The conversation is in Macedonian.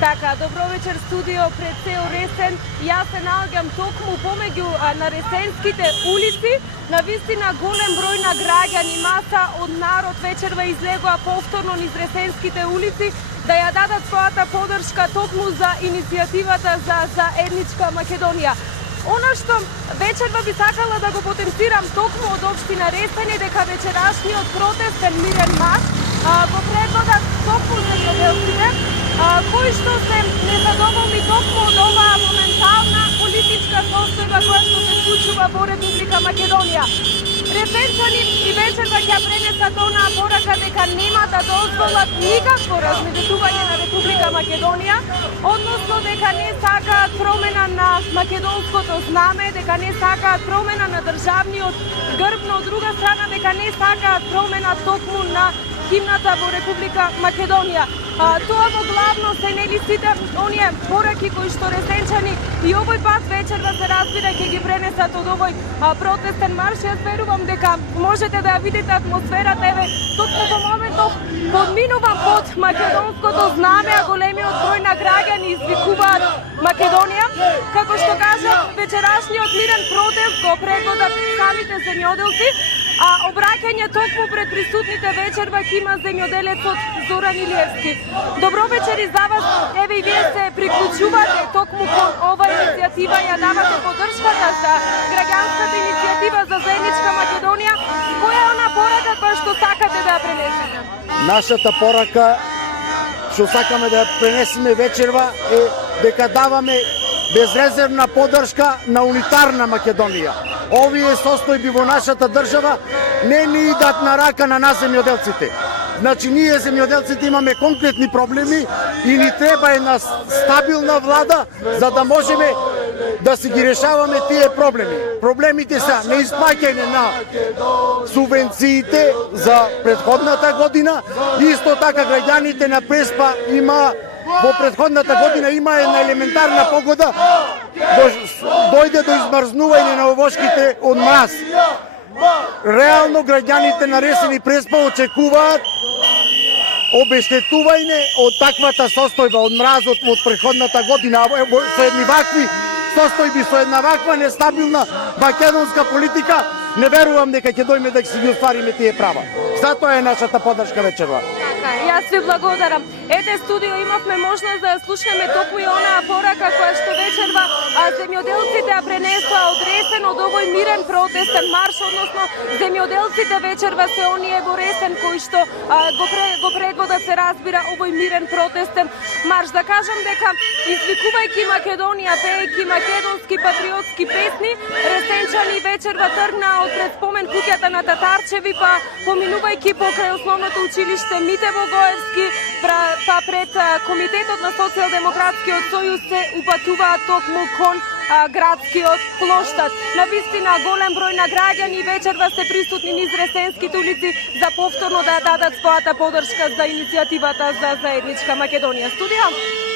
Така, добро вечер студио пред цел Ресен. Јас се наоѓам токму помеѓу на Ресенските улици. На вистина голем број на граѓани, маса од народ вечерва излегоа повторно низ Ресенските улици да ја дадат својата поддршка токму за иницијативата за етничка Македонија. Она што вечерва би сакала да го потенцирам токму од општина Ресен е дека вечерашниот протестен мирен марш го предводат токму земјоделците, кои што се незадоволни токму од оваа моментална политичка состојба која што се случува во Република Македонија. Ресенчани и вечерва ќе пренесат онаа порака дека нема да дозволат никакво размеѓутување на Република Македонија, односно дека не сакаат промена на македонското знаме, дека не сакаат промена на државниот грб, но од друга страна дека не сакаат промена токму на химната во Република Македонија. Тоа во главно се нели сите оние пораки кои што ресенчани и овој пат вечерва се разбира ќе ги пренесат од овој протестен марш. Јас верувам дека можете да ја видите атмосферата, еве токму во моментов подминува под македонското знаме, а големиот број на граѓани извикуваат Македонија. Како што кажав, вечерашниот мирен протест го предводат самите земјоделци, а обраќање токму пред присутните вечерва ќе има земјоделецот Зоран Илиевски. Добро вечер и за вас. Еве и вие се приклучувате токму кон оваа иницијатива, ја давате поддршката за граѓанската иницијатива за заедничка Македонија. Која е она порака која што сакате да ја пренесете? Нашата порака што сакаме да ја пренесеме вечерва е дека даваме безрезервна поддршка на унитарна Македонија. Овие состојби во нашата држава не ни идат на рака на нас земјоделците. Значи, ние земјоделците имаме конкретни проблеми и ни треба една стабилна влада за да можеме да си ги решаваме тие проблеми. Проблемите се неисплаќање на субвенциите за претходната година, исто така граѓаните на Преспа има во претходната година има една елементарна погода, дојде до измрзнување на овошките од мраз. Реално граѓаните на Ресен и Преспа очекуваат обештетување од таквата состојба, од мразот од претходната година, со едни вакви состојби, со една ваква нестабилна македонска политика, не верувам дека ќе дојме да си ги оствариме тие права. Затоа е нашата поддршка вечерва. Јас ви благодарам. Ете, студио имавме можност да ја слушнеме токму и онаа порака која што вечерва земјоделците ја пренесоа од Ресен од овој мирен протестен марш, односно земјоделците вечерва се оние во Ресен кои што го предводат, се разбира, овој мирен протестен марш. Да кажам дека извикувајќи Македонија, пеејќи македонски патриотски песни, ресенчани вечерва тргнаа од пред спомен куќата на Татарчеви, па поминувајќи покрај основното училиште Мите Богоевски, па пред Комитетот на Социјалдемократскиот сојуз се упатуваат токму кон градскиот плоштад. На вистина голем број на граѓани вечерва се присутни низ Ресенските улици за повторно да дадат својата поддршка за иницијативата за заедничка Македонија. Студија